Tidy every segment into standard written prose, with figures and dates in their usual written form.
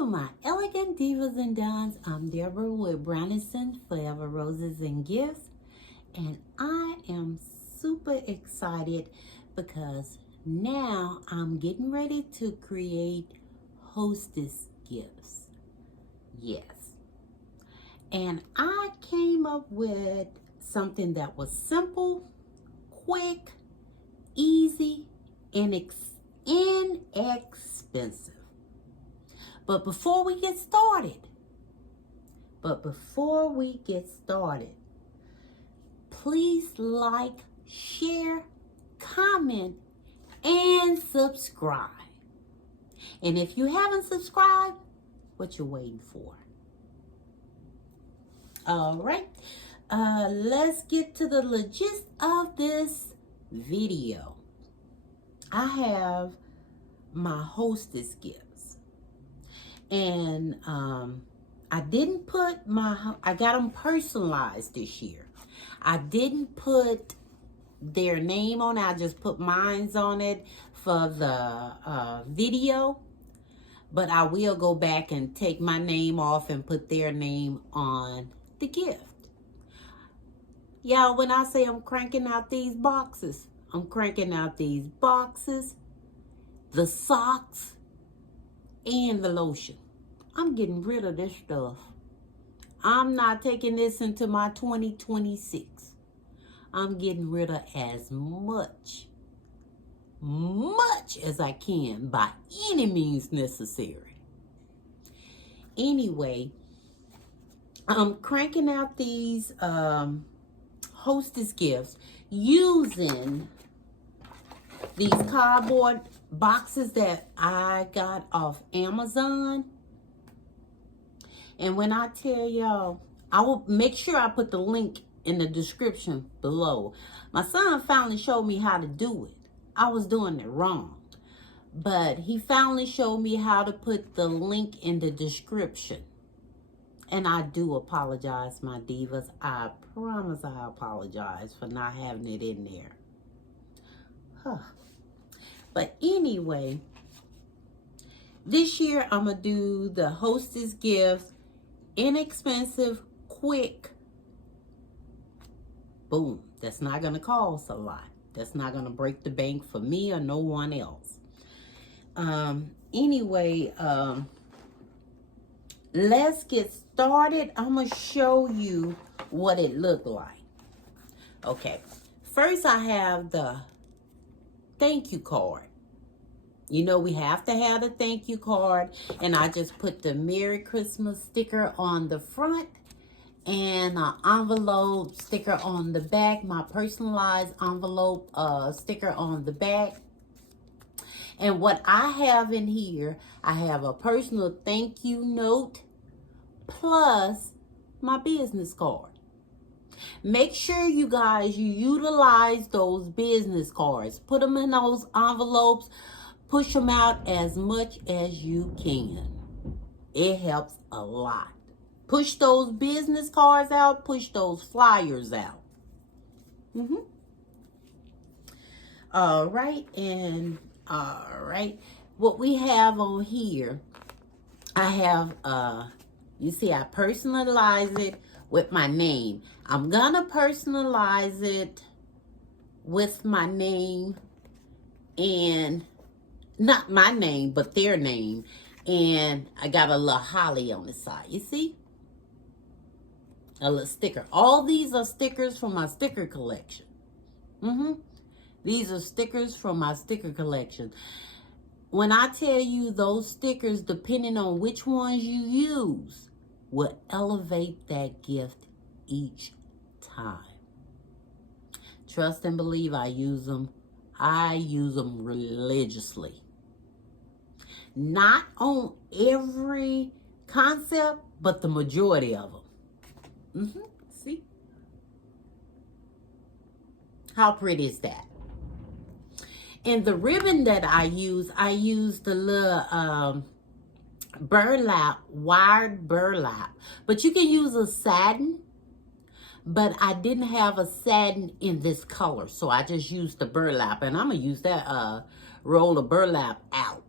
Welcome, my elegant divas and dons. I'm Deborah with Brownison Forever Roses and Gifts, and I am super excited because now I'm getting ready to create Hostess gifts. Yes, and I came up with something that was simple, quick, easy, and inexpensive. But before we get started, please like, share, comment, and subscribe. And if you haven't subscribed, what you waiting for? All right, let's get to the gist of this video. I have my Hostess gifts. And I didn't put I got them personalized this year. I didn't put their name on it. I just put mine on it for the video. But I will go back and take my name off and put their name on the gift. Y'all, when I say I'm cranking out these boxes, I'm cranking out these boxes, the socks, and the lotion. I'm getting rid of this stuff. I'm not taking this into my 2026. I'm getting rid of as much as I can by any means necessary. Anyway, I'm cranking out these Hostess gifts using these cardboard boxes that I got off Amazon. And when I tell y'all, I will make sure I put the link in the description below. My son finally showed me how to do it. I was doing it wrong. But he finally showed me how to put the link in the description. And I do apologize, my divas. I promise I apologize for not having it in there. But anyway, this year I'm going to do the Hostess gifts. Inexpensive, quick, boom. That's not going to cost a lot. That's not going to break the bank for me or no one else. Anyway, let's get started. I'm going to show you what it looked like. Okay, first I have the thank you card. You know, we have to have a thank you card. And I just put the Merry Christmas sticker on the front and an envelope sticker on the back. My personalized envelope sticker on the back. And what I have in here, I have a personal thank you note plus my business card. Make sure you guys, you utilize those business cards. Put them in those envelopes. Push them out as much as you can. It helps a lot. Push those business cards out. Push those flyers out. All right. And all right. What we have on here, I have, you see, I personalize it with my name. I'm going to personalize it with my name and not my name, but their name. And I got a little holly on the side. You see? A little sticker. All these are stickers from my sticker collection. These are stickers from my sticker collection. When I tell you those stickers, depending on which ones you use, will elevate that gift each time. Trust and believe, I use them. I use them religiously. Not on every concept, but the majority of them. See? How pretty is that? And the ribbon that I use the little burlap, wired burlap. But you can use a satin. But I didn't have a satin in this color, so I just used the burlap. And I'm going to use that roll of burlap out.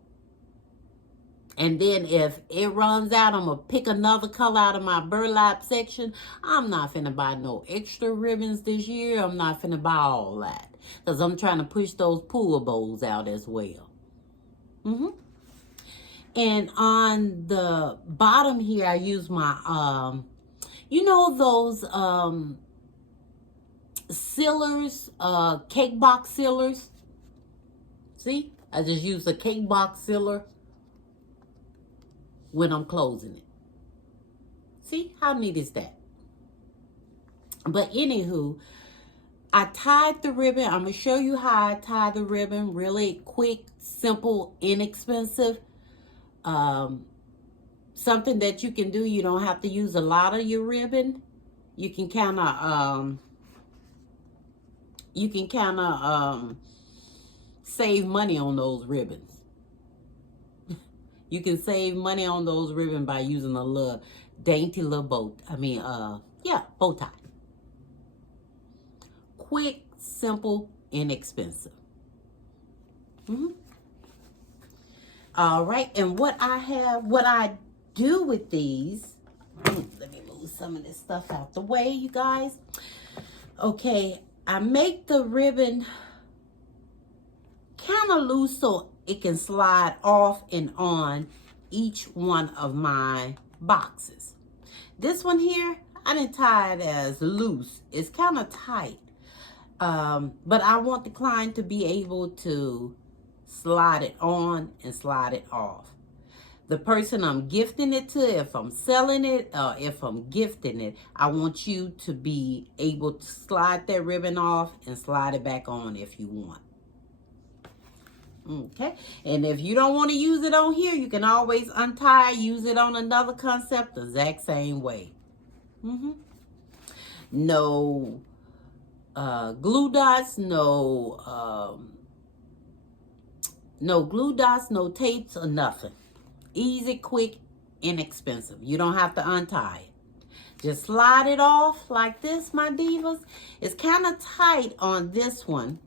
And then if it runs out, I'm going to pick another color out of my burlap section. I'm not finna buy no extra ribbons this year. I'm not finna buy all that. Because I'm trying to push those pool bowls out as well. And on the bottom here, I use my, you know those sealers, cake box sealers? See? I just use a cake box sealer when I'm closing it. See? How neat is that? But anywho, I tied the ribbon. I'm going to show you how I tie the ribbon. Really quick, simple, inexpensive. Something that you can do. You don't have to use a lot of your ribbon. You can kind of save money on those ribbons. You can save money on those ribbons by using a little dainty little bow. Bow tie. Quick, simple, inexpensive. All right, and what I do with these, let me move some of this stuff out the way, you guys. Okay, I make the ribbon kind of loose so it can slide off and on each one of my boxes. This one here, I didn't tie it as loose. It's kind of tight. But I want the client to be able to slide it on and slide it off. The person I'm gifting it to, if I'm selling it, or if I'm gifting it, I want you to be able to slide that ribbon off and slide it back on if you want. Okay, and if you don't want to use it on here, you can always untie, use it on another concept the exact same way. No glue dots, no glue dots, no tapes or nothing. Easy, quick, inexpensive. You don't have to untie it. Just slide it off like this, my divas. It's kind of tight on this one.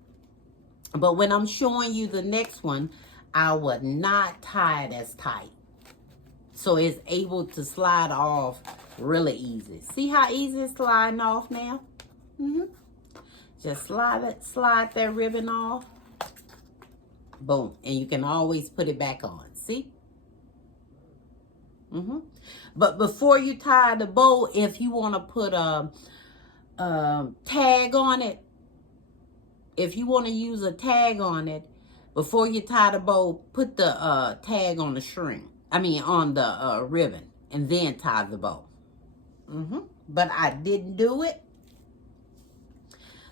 But when I'm showing you the next one, I would not tie it as tight. So it's able to slide off really easy. See how easy it's sliding off now? Just slide that ribbon off. Boom. And you can always put it back on. See? But before you tie the bow, if you want to put a tag on it, if you want to use a tag on it, before you tie the bow, put the tag on the string. On the ribbon, and then tie the bow. But I didn't do it.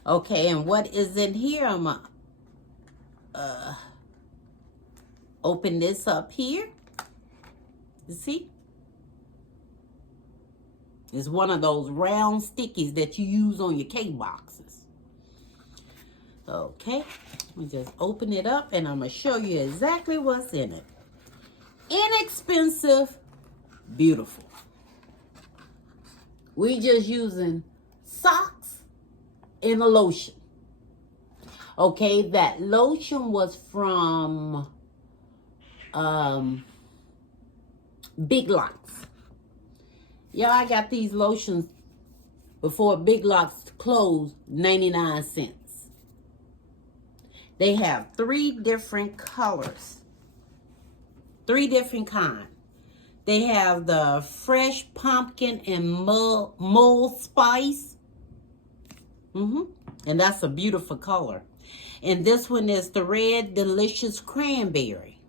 Okay, and what is in here? I'm going to open this up here. You see? It's one of those round stickies that you use on your cake boxes. Okay, let me just open it up and I'm going to show you exactly what's in it. Inexpensive, beautiful. We just using socks and a lotion. Okay, that lotion was from Big Lots. Yeah, I got these lotions before Big Lots closed, 99 cents. They have 3 different colors. 3 different kinds. They have the fresh pumpkin and mull spice. And that's a beautiful color. And this one is the red delicious cranberry.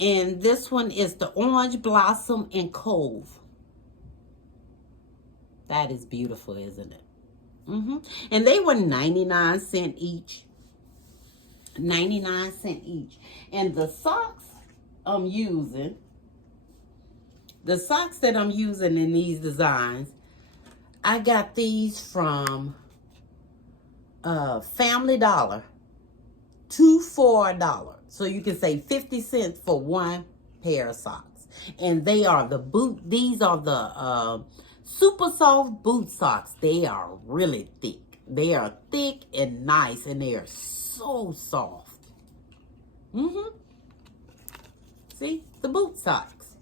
And this one is the orange blossom and cove. That is beautiful, isn't it? And they were 99 cents each. 99 cents each. And the socks I'm using, in these designs, I got these from Family Dollar. 2 for $1. So you can save 50 cents for one pair of socks. And they are these are the super soft boot socks. They are really thick. They are thick and nice, and they are so soft. Mm-hmm. See? The boot socks.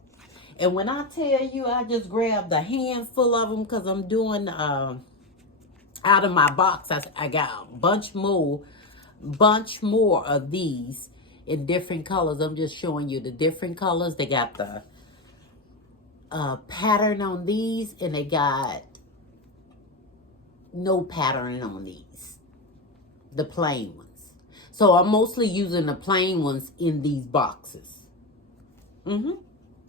And when I tell you, I just grabbed a handful of them because I'm doing, out of my box, I got a bunch more of these in different colors. I'm just showing you the different colors. They got the pattern on these, and they got no pattern on these, the plain ones. So I'm mostly using the plain ones in these boxes. And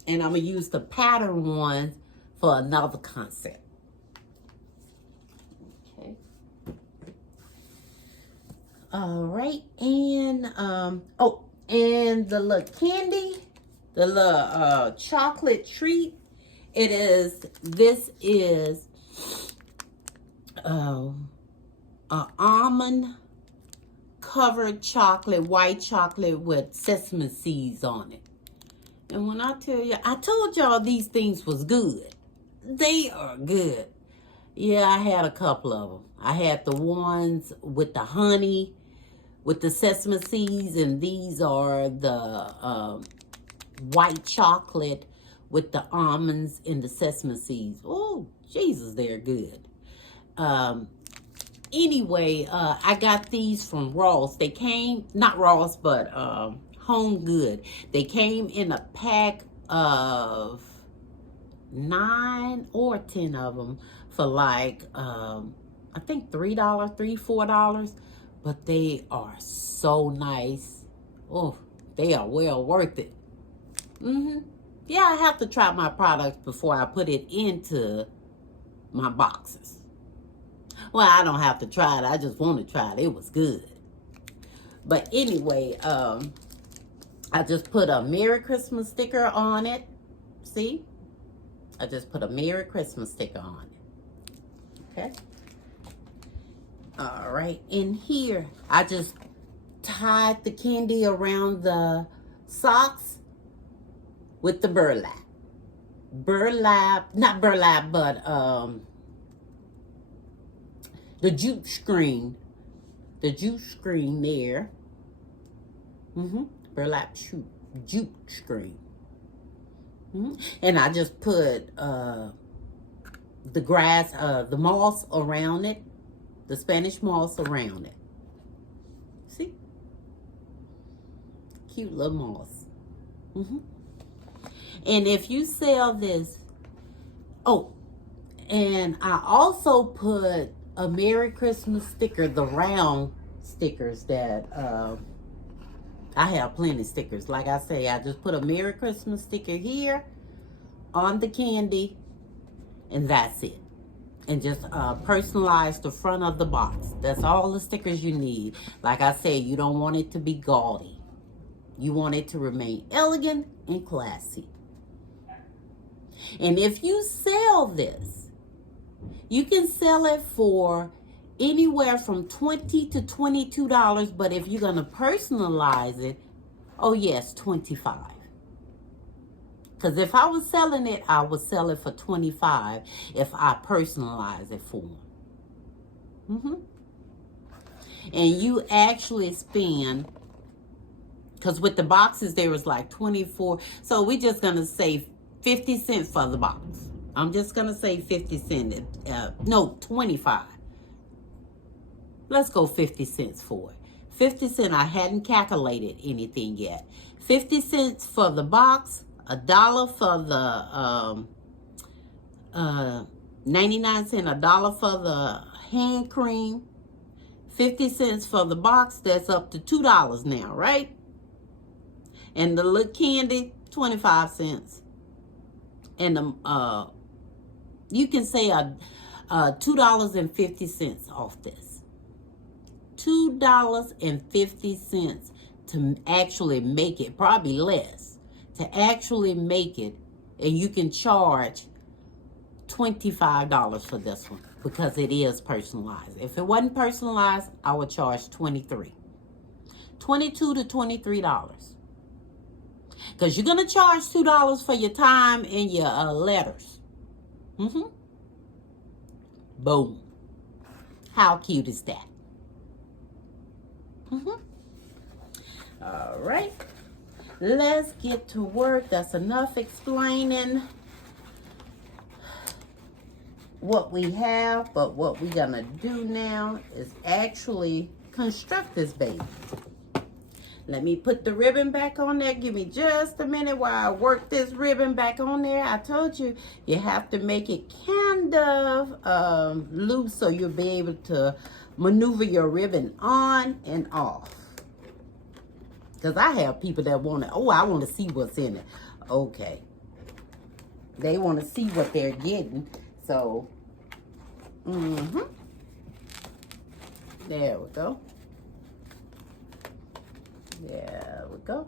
I'm gonna use the pattern ones for another concept. Okay. All right, and and the little candy, the little chocolate treat. This is a almond covered chocolate, white chocolate with sesame seeds on it. And when I tell you, I told y'all these things was good. They are good. Yeah, I had a couple of them. I had the ones with the honey, with the sesame seeds, and these are the white chocolate with the almonds and the sesame seeds. Oh, Jesus, they're good. Anyway, I got these from Ross. They came, not Ross, but Home Good. They came in a pack of 9 or 10 of them for like, I think $3, $4. But they are so nice. Oh, they are well worth it. Yeah, I have to try my products before I put it into my boxes. Well, I don't have to try it. I just want to try it. It was good. But anyway, I just put a Merry Christmas sticker on it. See? I just put a Merry Christmas sticker on it. Okay? All right. In here, I just tied the candy around the socks with the burlap. Not burlap, but the jute screen. The jute screen there. Burlap jute screen. And I just put the grass, the moss around it. The Spanish moss around it. See? Cute little moss. And if you sell this, and I also put a Merry Christmas sticker, the round stickers that, I have plenty of stickers. Like I say, I just put a Merry Christmas sticker here on the candy, and that's it. And just personalize the front of the box. That's all the stickers you need. Like I said, you don't want it to be gaudy. You want it to remain elegant and classy. And if you sell this, you can sell it for anywhere from $20 to $22. But if you're going to personalize it, oh yes, $25. Because if I was selling it, I would sell it for $25 if I personalize it for them. And you actually spend, because with the boxes, there was like 24. So we're just going to say 50 cents for the box. I'm just going to say 50 cents. No, 25. Let's go 50 cents for it. 50 cents. I hadn't calculated anything yet. 50 cents for the box. $1 for the 99 cents, $1 for the hand cream, 50 cents for the box. That's up to $2 now, right? And the little candy, 25 cents. And the you can say $2.50 off this. $2.50 to actually make it, probably less. To actually make it, and you can charge $25 for this one because it is personalized. If it wasn't personalized, I would charge $23. $22 to $23. Because you're going to charge $2 for your time and your letters. Boom. How cute is that? All right. Let's get to work. That's enough explaining what we have, but what we're gonna do now is actually construct this baby. Let me put the ribbon back on there. Give me just a minute while I work this ribbon back on there. I told you, you have to make it kind of loose so you'll be able to maneuver your ribbon on and off. Because I have people that want to, oh, I want to see what's in it. Okay. They want to see what they're getting. So, there we go. There we go.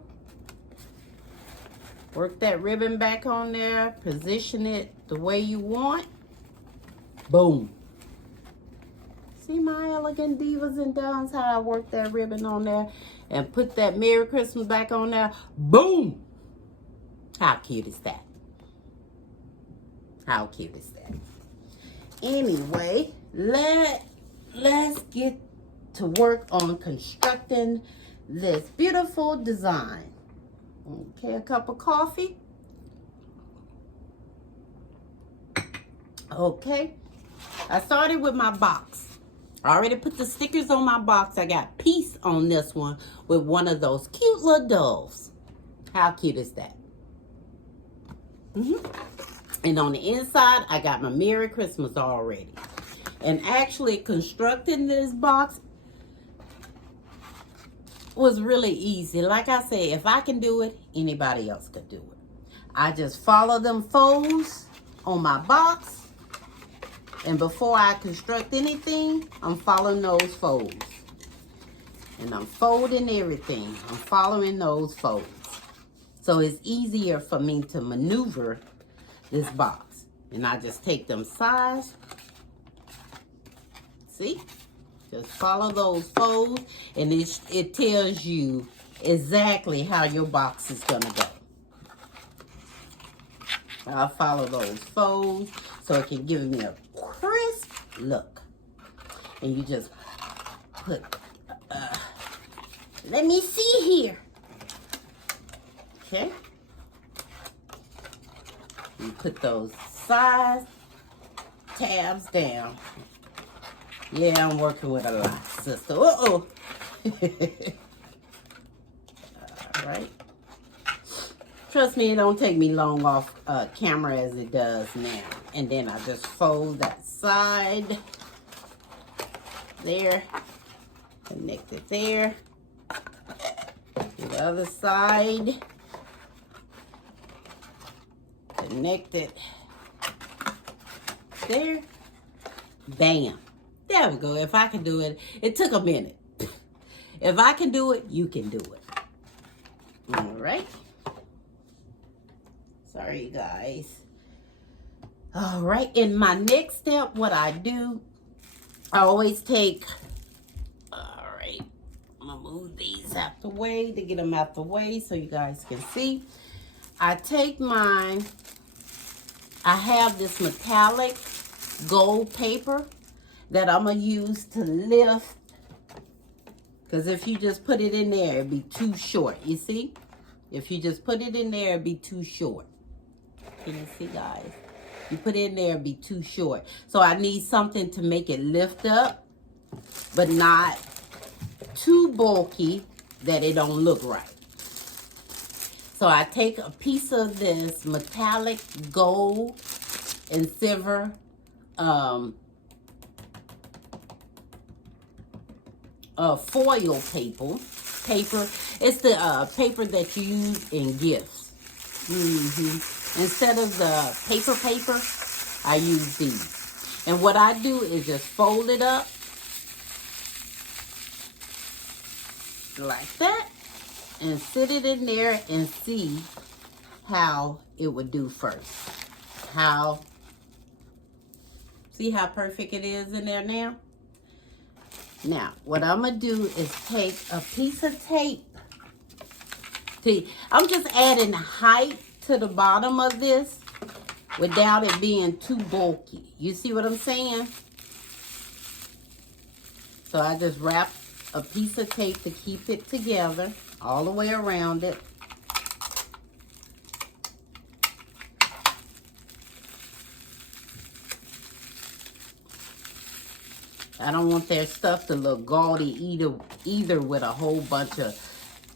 Work that ribbon back on there. Position it the way you want. Boom. See my elegant divas and dons, how I work that ribbon on there and put that Merry Christmas back on there. Boom. How cute is that? How cute is that? Anyway, let's get to work on constructing this beautiful design. Okay, a cup of coffee. Okay, I started with my box. I already put the stickers on my box. I got peace on this one with one of those cute little doves. How cute is that? And on the inside, I got my Merry Christmas already. And actually constructing this box was really easy. Like I said, if I can do it, anybody else could do it. I just follow them folds on my box. And before I construct anything, I'm following those folds. And I'm folding everything. I'm following those folds. So it's easier for me to maneuver this box. And I just take them sides. See? Just follow those folds, and it tells you exactly how your box is going to go. I'll follow those folds so it can give me a crisp look. And you just put, let me see here. Okay. You put those side tabs down. Yeah, I'm working with a lot, sister. Uh-oh. All right. Trust me, it don't take me long off camera as it does now. And then I just fold that side there. Connect it there. To the other side. Connect it there. Bam. There we go. If I can do it, it took a minute. If I can do it, you can do it. All right. Sorry, you guys. All right. In my next step, what I do, I always take, all right, I'm going to move these out the way to get them out the way so you guys can see. I take mine, I have this metallic gold paper that I'm going to use to lift. Because if you just put it in there, it'd be too short. You see? If you just put it in there, it'd be too short. Can you see, guys? You put it in there, it'd be too short. So I need something to make it lift up, but not too bulky that it don't look right. So I take a piece of this metallic gold and silver foil paper. It's the paper that you use in gifts. Instead of the paper, I use these. And what I do is just fold it up like that and sit it in there and see how it would do first. See how perfect it is in there now? Now, what I'm going to do is take a piece of tape. See, I'm just adding height to the bottom of this without it being too bulky. You see what I'm saying? So I just wrap a piece of tape to keep it together. all the way around it. I don't want their stuff to look gaudy either with a whole bunch of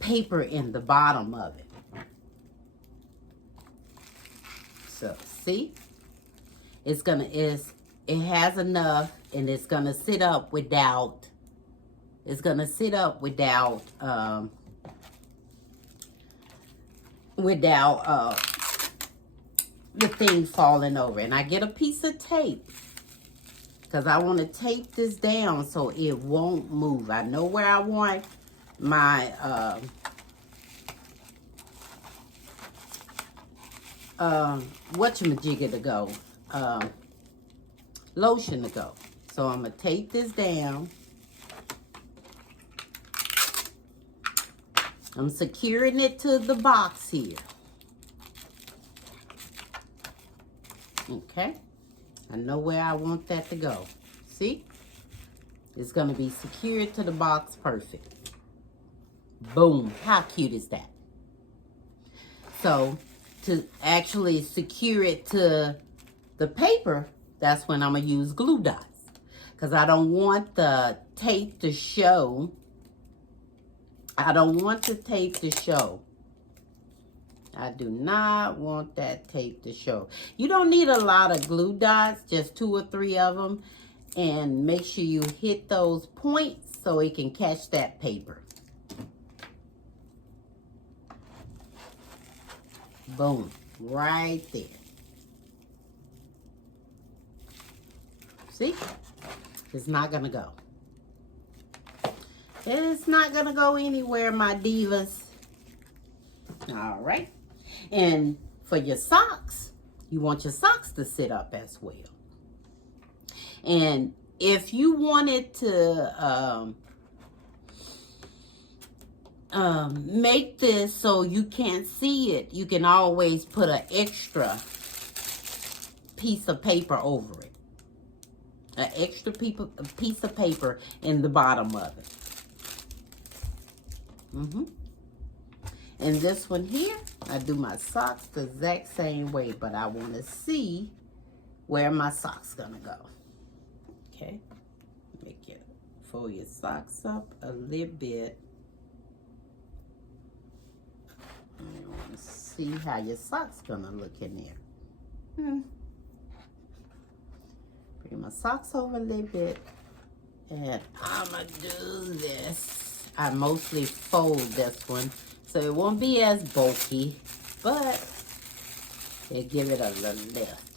paper in the bottom of it. So, see? It has enough, and it's gonna sit up without the thing falling over. And I get a piece of tape because I want to tape this down so it won't move. I know where I want my whatchamajigger to go, lotion to go. So I'm gonna tape this down. I'm securing it to the box here. Okay, I know where I want that to go. See? It's gonna be secured to the box perfect. Boom, how cute is that? So, to actually secure it to the paper, that's when I'm gonna use glue dots. Because I don't want the tape to show. I don't want the tape to show. I do not want that tape to show. You don't need a lot of glue dots, just 2 or 3 of them. And make sure you hit those points so it can catch that paper. Boom, right there. See? It's not gonna go. It's not gonna go anywhere, my divas. All right. And for your socks, you want your socks to sit up as well. And if you wanted to make this so you can't see it, you can always put an extra piece of paper over it. An extra piece of paper in the bottom of it. And this one here, I do my socks the exact same way, but I want to see where my socks gonna go. Okay, make it, fold your socks up a little bit. And you want to see how your socks gonna look in there. Bring my socks over a little bit, and I'm gonna do this. I mostly fold this one, so it won't be as bulky, but it give it a little lift.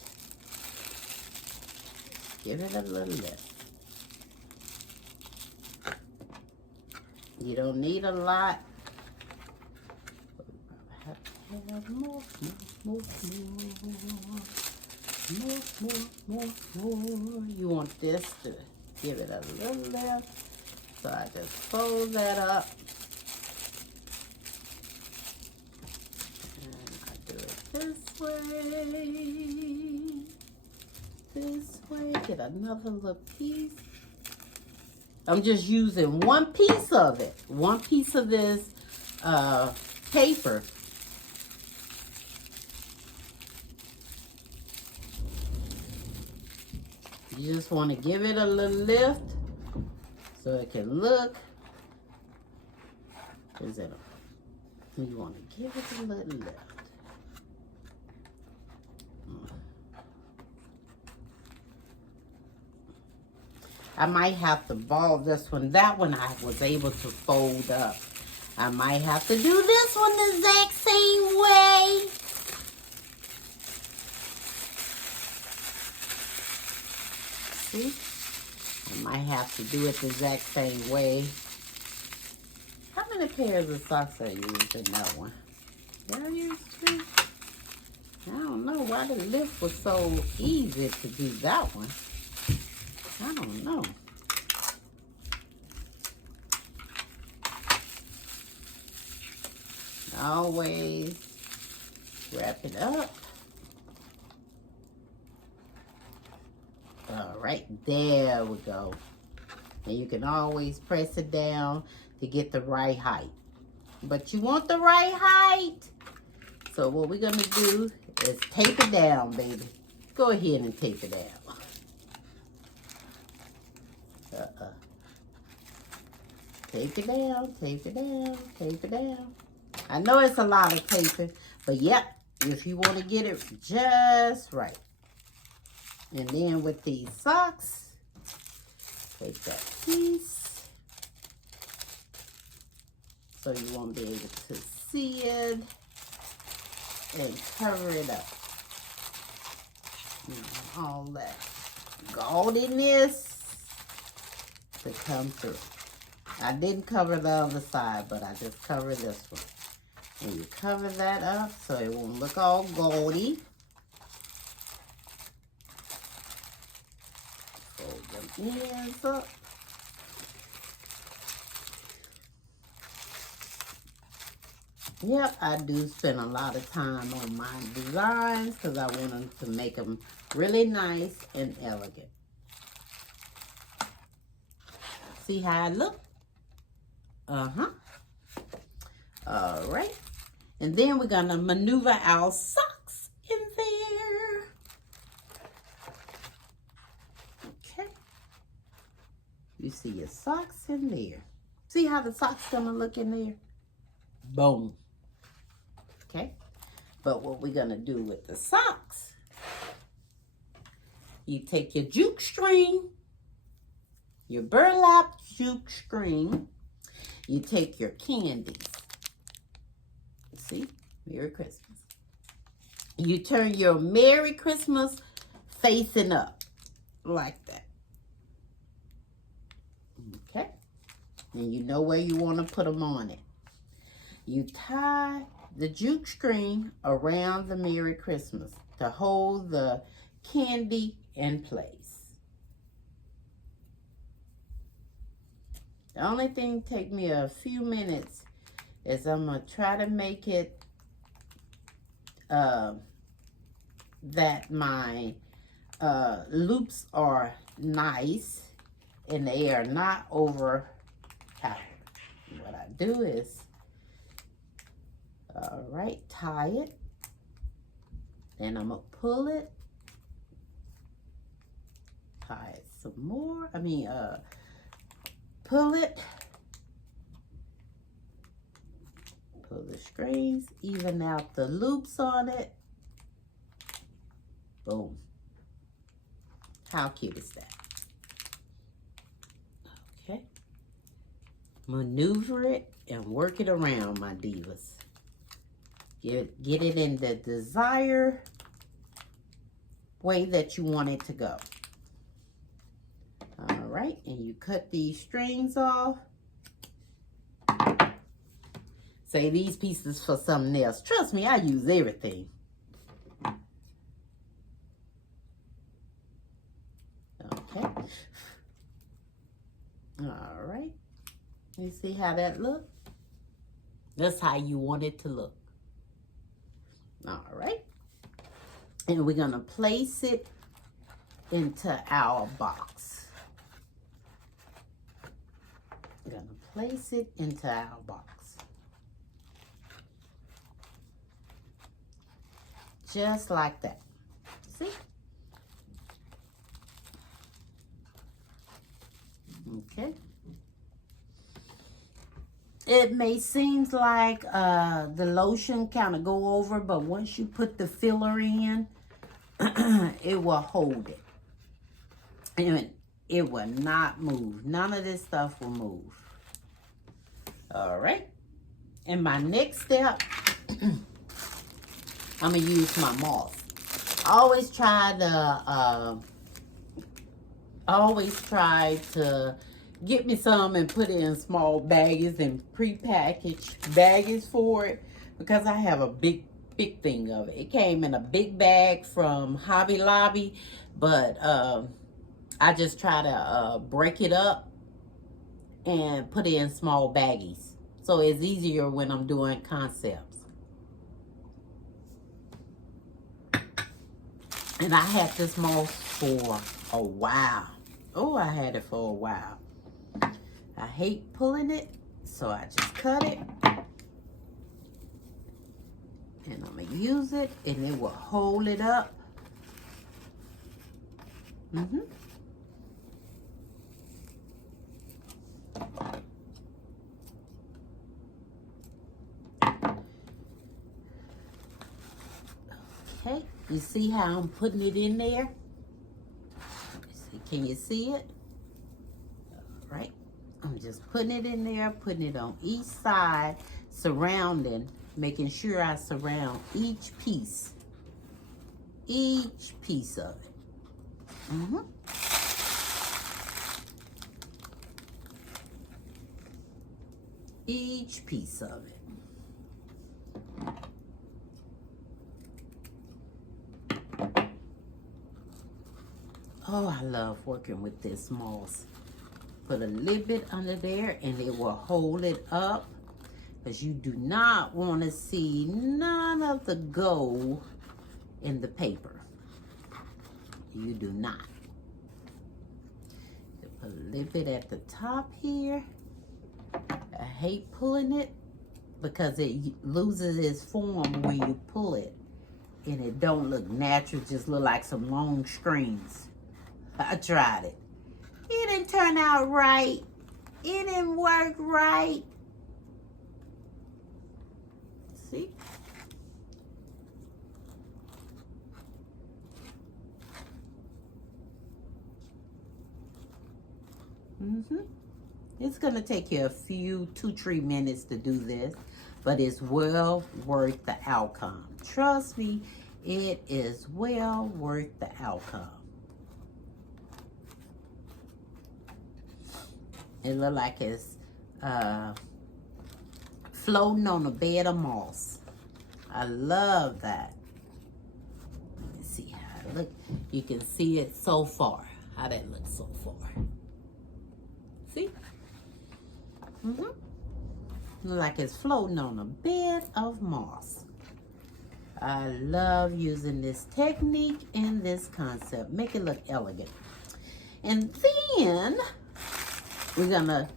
Give it a little lift. You don't need a lot. More. You want this to give it a little lift. So I just fold that up. And I do it this way. This way. Get another little piece. I'm just using one piece of it. One piece of this paper. You just want to give it a little lift so it can look. You want to give it a little lift. I might have to ball this one. That one I was able to fold up. I might have to do this one the exact same way. See? I might have to do it the exact same way. How many pairs of socks are you using that one? Did I use 2? I don't know why the lift was so easy to do that one. I don't know. Always wrap it up. All right, there we go. And you can always press it down to get the right height. but you want the right height. So what we're going to do is tape it down, baby. Go ahead and tape it down. Tape it down, tape it down, tape it down. I know it's a lot of taping, but yep, if you want to get it just right. And then with these socks, take that piece so you won't be able to see it and cover it up. All that gaudiness to come through. I didn't cover the other side, but I just covered this one. And you cover that up so it won't look all gaudy. Fold them ends up. Yep, I do spend a lot of time on my designs because I want them to make them really nice and elegant. See how I look? Uh-huh. All right. And then we're going to maneuver our socks in there. Okay. You see your socks in there. See how the socks going to look in there? Boom. Okay. But what we're going to do with the socks, you take your juke string, your burlap juke string, you take your candies. See? Merry Christmas. You turn your Merry Christmas facing up like that. Okay? And you know where you want to put them on it. You tie the juke string around the Merry Christmas to hold the candy in place. The only thing take me a few minutes is I'm going to try to make it that my loops are nice and they are not over tight. What I do is, all right, tie it. Then I'm going to pull it. Tie it some more. Pull it. Pull the strings, even out the loops on it. Boom. How cute is that? Okay. Maneuver it and work it around, my divas. Get it in the desired way that you want it to go. All right, and you cut these strings off. Say these pieces for something else. Trust me, I use everything. Okay. All right. You see how that looks? That's how you want it to look. All right. And we're going to place it into our box. We're going to place it into our box. Just like that. See? Okay. It may seem like the lotion kind of go over, but once you put the filler in, it will hold it. And it will not move. None of this stuff will move. All right. And my next step, I'm going to use my moss. I always try to get me some and put it in small baggies and prepackaged baggies for it because I have a big thing of it. It came in a big bag from Hobby Lobby, but I just try to break it up and put it in small baggies. So it's easier when I'm doing concepts. And I had this moss for a while. Oh, I had it for a while. I hate pulling it, so I just cut it. And I'm going to use it, and it will hold it up. Okay, you see how I'm putting it in there? Can you see it? All right, I'm just putting it in there, putting it on each side, surrounding, making sure I surround each piece of it. Each piece of it. Oh, I love working with this moss. Put a little bit under there and it will hold it up, because you do not want to see none of the gold in the paper. You do not. Put a little bit at the top here. I hate pulling it because it loses its form when you pull it, and it don't look natural, just look like some long strings. I tried it. It didn't turn out right. It didn't work right. See? It's going to take you a few 2-3 minutes to do this, but it's well worth the outcome. Trust me, it is well worth the outcome. It looks like it's floating on a bed of moss. I love that. Let me see how it looks. You can see it so far. How that looks so far. See? Look like it's floating on a bed of moss. I love using this technique and this concept. Make it look elegant. And then we're gonna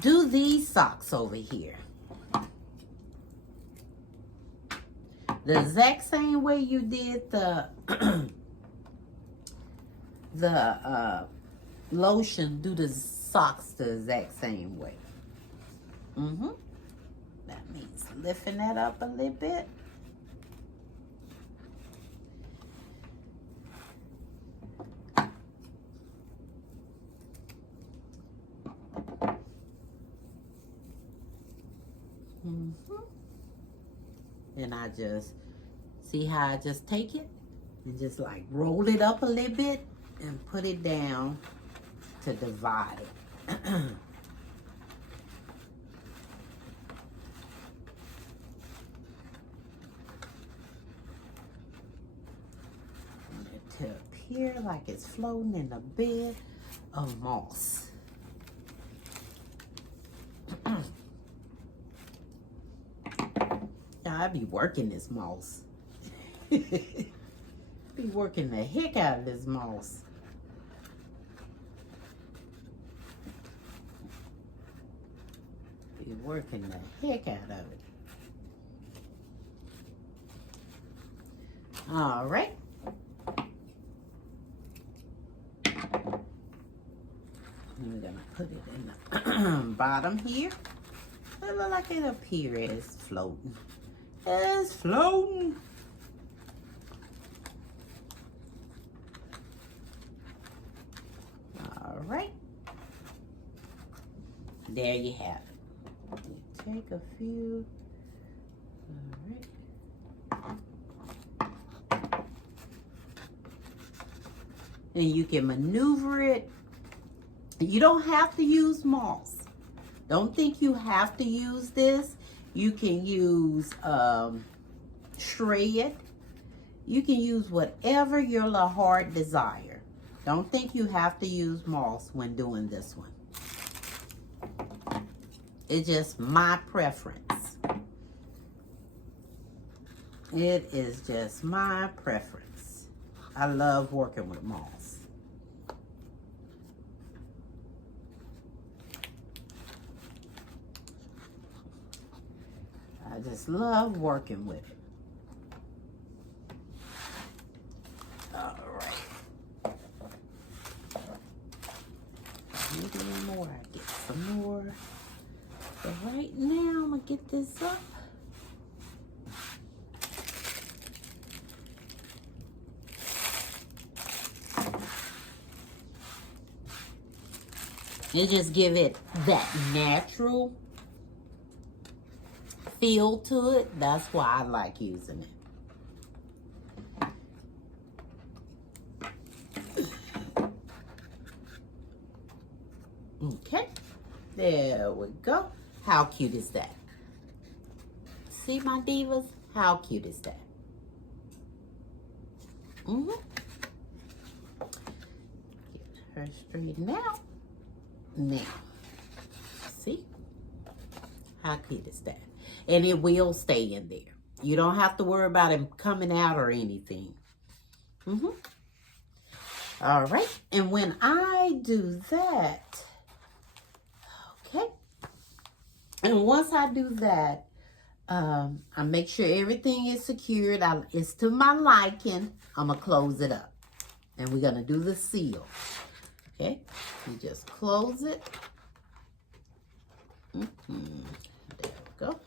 do these socks over here. The exact same way you did the lotion, do the socks the exact same way. That means lifting that up a little bit. And I just, see how I just take it and just like roll it up a little bit and put it down to divide it. To appear like it's floating in a bed of moss. I be working this moss. Be working the heck out of this moss. Be working the heck out of it. All right. And we're gonna put it in the bottom here. It look like it up here is floating. It's floating. All right. There you have it. You take a few. All right. And you can maneuver it. You don't have to use moss. Don't think you have to use this. You can use shred. You can use whatever your little heart desire. Don't think you have to use moss when doing this one. It's just my preference. It is just my preference. I love working with moss. I just love working with it. get this up. You just give it that natural feel to it. That's why I like using it. Okay, there we go. How cute is that? See, my divas? How cute is that? Get her straightened out. Now, see? How cute is that? And it will stay in there. You don't have to worry about him coming out or anything. All right. And when I do that, okay. And once I do that, I make sure everything is secured. It's to my liking. I'm going to close it up. And we're going to do the seal. Okay. You just close it. There we go.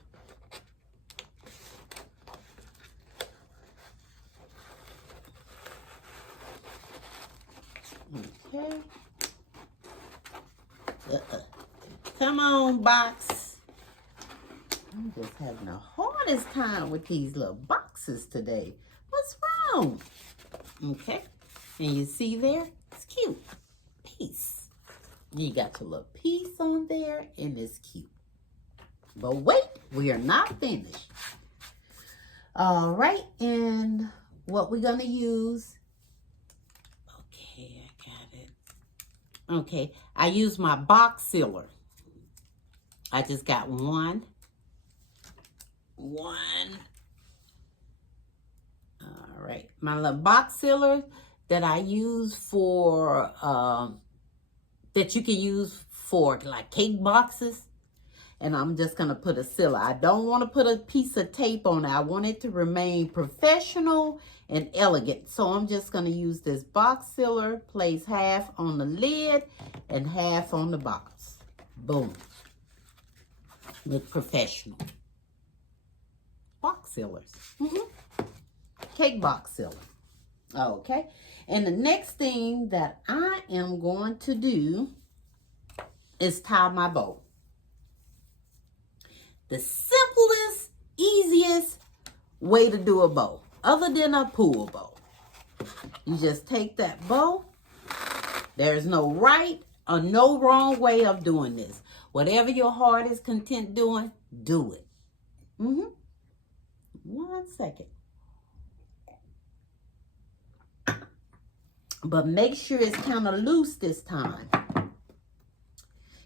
Okay. Come on, box. I'm just having the hardest time with these little boxes today. What's wrong? Okay. And you see there? It's cute. Piece. You got your little piece on there, and it's cute. But wait, we are not finished. All right, and what we're going to use. Okay, I got it. Okay, I use my box sealer. I just got one. All right, my little box sealer that I use for, that you can use for like cake boxes. And I'm just going to put a sealer. I don't want to put a piece of tape on it. I want it to remain professional and elegant. So I'm just going to use this box sealer. Place half on the lid and half on the box. Boom. Look professional. Box sealers. Cake box sealer. Okay. And the next thing that I am going to do is tie my bow. The simplest, easiest way to do a bow, other than a pool bow. You just take that bow. There's no right or no wrong way of doing this. Whatever your heart is content doing, do it. 1 second. But make sure it's kind of loose this time.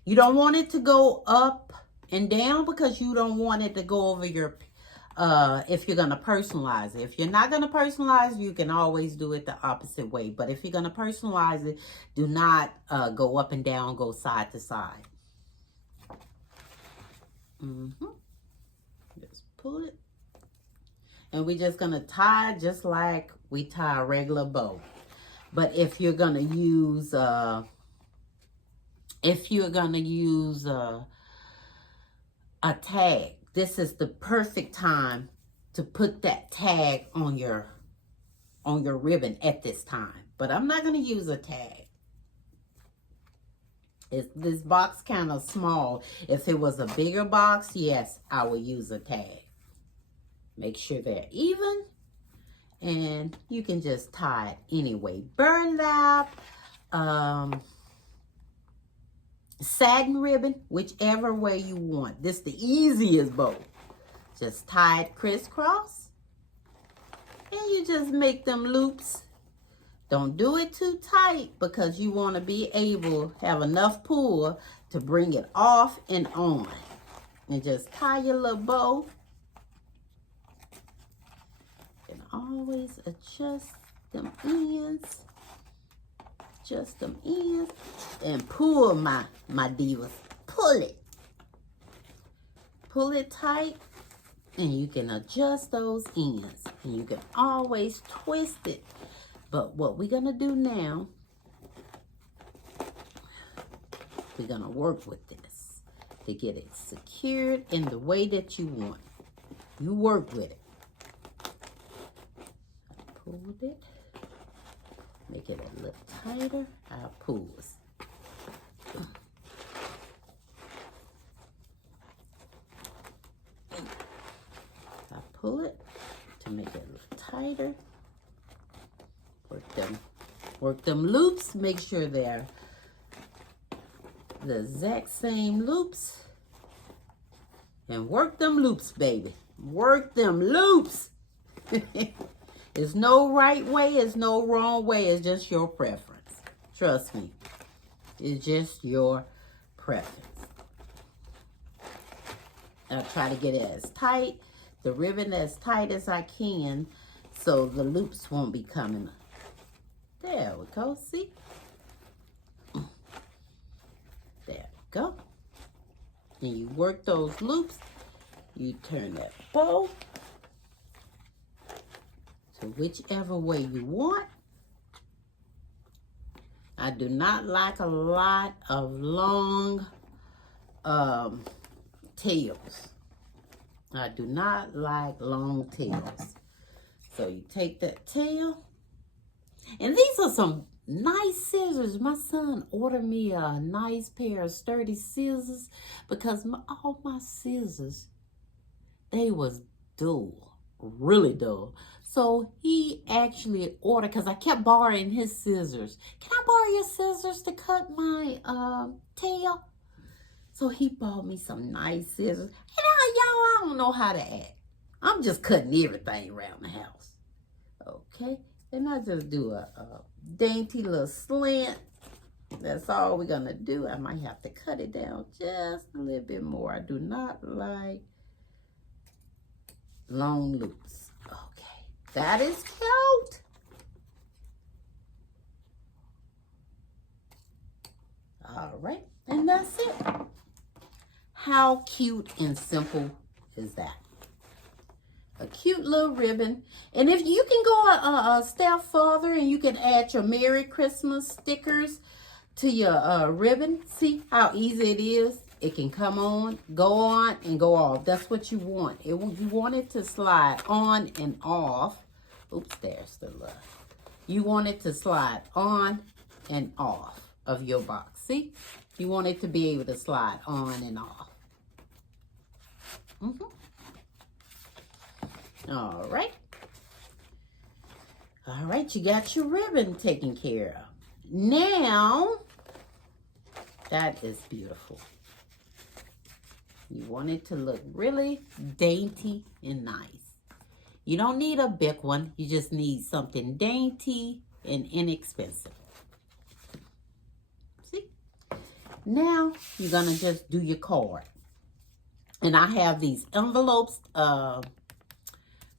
You don't want it to go up and down because you don't want it to go over your, if you're going to personalize it. If you're not going to personalize, you can always do it the opposite way. But if you're going to personalize it, do not go up and down, go side to side. Just pull it. And we're just going to tie it just like we tie a regular bow. But if you're going to use, a tag, this is the perfect time to put that tag on your ribbon at this time. But I'm not going to use a tag. This box kind of small. If it was a bigger box, yes, I would use a tag. Make sure they're even. And you can just tie it anyway. Burlap, satin ribbon, whichever way you want. This is the easiest bow. Just tie it crisscross. And you just make them loops. Don't do it too tight because you want to be able to have enough pull to bring it off and on. And just tie your little bow. And always adjust them ends. Adjust them ends. And pull, my divas. Pull it. Pull it tight. And you can adjust those ends. And you can always twist it. But what we're going to do now, we're going to work with this. to get it secured in the way that you want. You work with it. I pulled it. Make it a little tighter. I pulls. I pull it to make it a little tighter. Work them loops. Make sure they're the exact same loops. And work them loops, baby. Work them loops. There's no right way. There's no wrong way. It's just your preference. Trust me. It's just your preference. I'll try to get it as tight, the ribbon as tight as I can, so the loops won't be coming up. There we go. See? There we go. And you work those loops. You turn that bow to whichever way you want. I do not like a lot of long tails. I do not like long tails. So you take that tail. And these are some nice scissors. My son ordered me a nice pair of sturdy scissors because all my scissors, they was dull, really dull. So he actually ordered, because I kept borrowing his scissors. Can I borrow your scissors to cut my tail? So he bought me some nice scissors. And y'all, I don't know how to act. I'm just cutting everything around the house. Okay. And I just do a dainty little slant. That's all we're going to do. I might have to cut it down just a little bit more. I do not like long loops. Okay. That is cute. All right. And that's it. How cute and simple is that? A cute little ribbon. And if you can go a step further and you can add your Merry Christmas stickers to your ribbon. See how easy it is? It can come on, and go off. That's what you want. You want it to slide on and off. Oops, there's the love. You want it to slide on and off of your box. See? You want it to be able to slide on and off. All right. All right, you got your ribbon taken care of. Now, that is beautiful. You want it to look really dainty and nice. You don't need a big one. You just need something dainty and inexpensive. See? Now, you're going to just do your card. And I have these envelopes,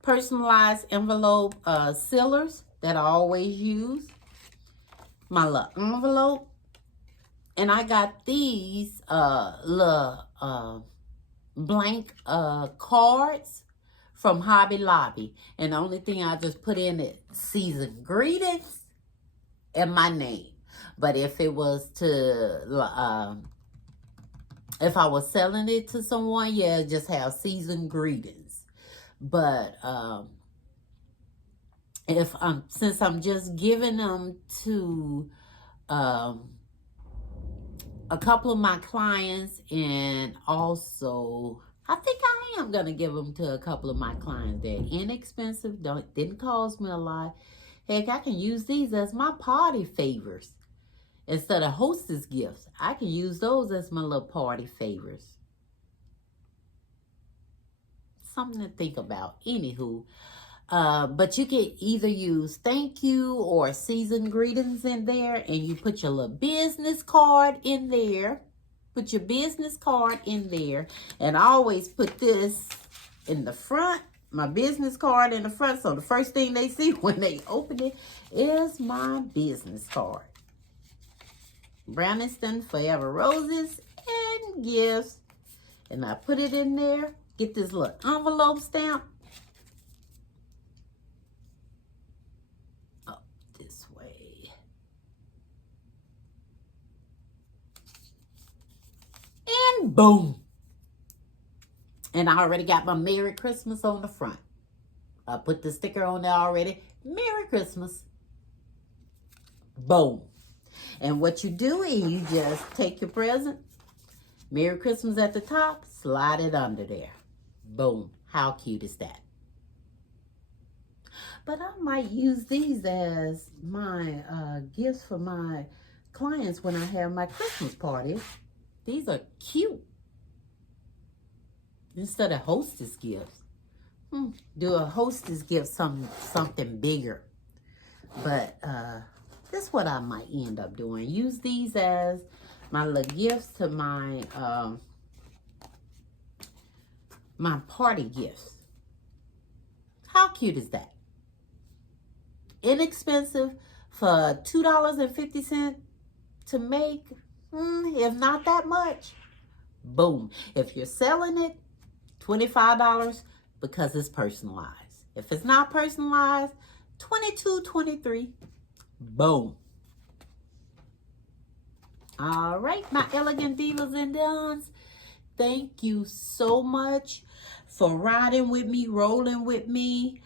personalized envelope sealers that I always use. My little envelope. And I got these little blank cards from Hobby Lobby. And the only thing I just put in it, seasoned greetings and my name. But if it was to, if I was selling it to someone, yeah, just have seasoned greetings. But since I'm just giving them to a couple of my clients, and also I think I am gonna give them to a couple of my clients. They're inexpensive, didn't cost me a lot. Heck, I can use these as my party favors instead of hostess gifts. I can use those as my little party favors. Something to think about. Anywho, but you can either use thank you or seasoned greetings in there, and you put your little business card in there. Put your business card in there, and I always put this in the front, my business card in the front, so the first thing they see when they open it is my business card. Brownston Forever Roses and Gifts. And I put it in there, get this little envelope stamp. And Boom. And I already got my Merry Christmas on the front. I put the sticker on there already. Merry Christmas. Boom. And what you do is you just take your present, Merry Christmas at the top, slide it under there. Boom. How cute is that? But I might use these as my gifts for my clients when I have my Christmas parties. These are cute. Instead of Hostess gifts. Do a Hostess gift something bigger. But this is what I might end up doing. Use these as my little gifts to my my party gifts. How cute is that? Inexpensive for $2.50 to make, if not that much. Boom. If you're selling it, $25 because it's personalized. If it's not personalized, $22, $23. Boom. All right, my elegant divas and dons. Thank you so much for riding with me, rolling with me.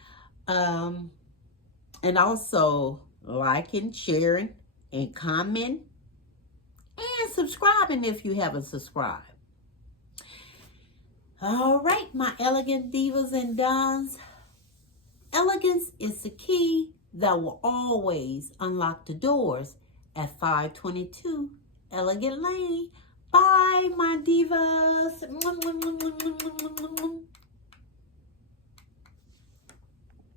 And also liking, sharing, and commenting. And subscribing if you haven't subscribed. All right, my elegant divas and dons. Elegance is the key that will always unlock the doors at 522 Elegant Lane. Bye, my divas.